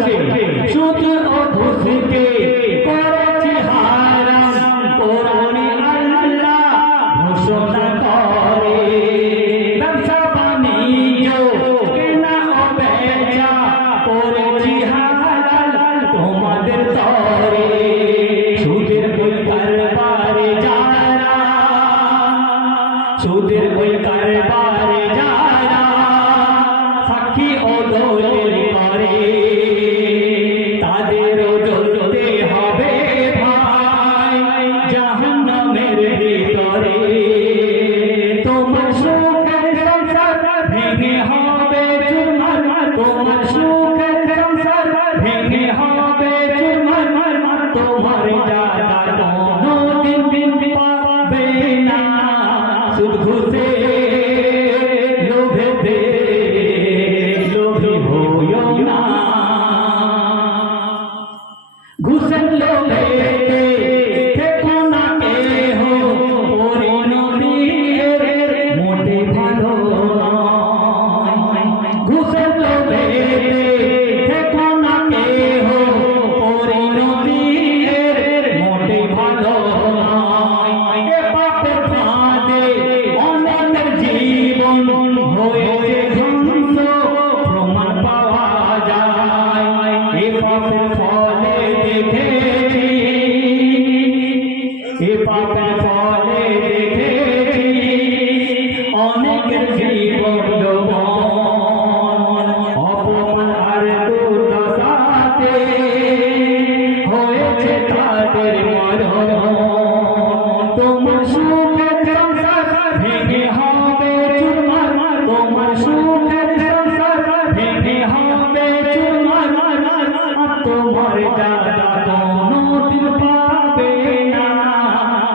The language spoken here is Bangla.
के सूत्र और धुस के। ভেঙে হবে চুরমার তোমার দাদা কোনোদিন দিন পাবে না। সুদ ঘুষে পাপের ফলে দেখেছি। এ পাপের ফলে দেখেছি। অনেকের জীবন অপমান আর দুর্দশাতে হয়েছে তাদের মরণ।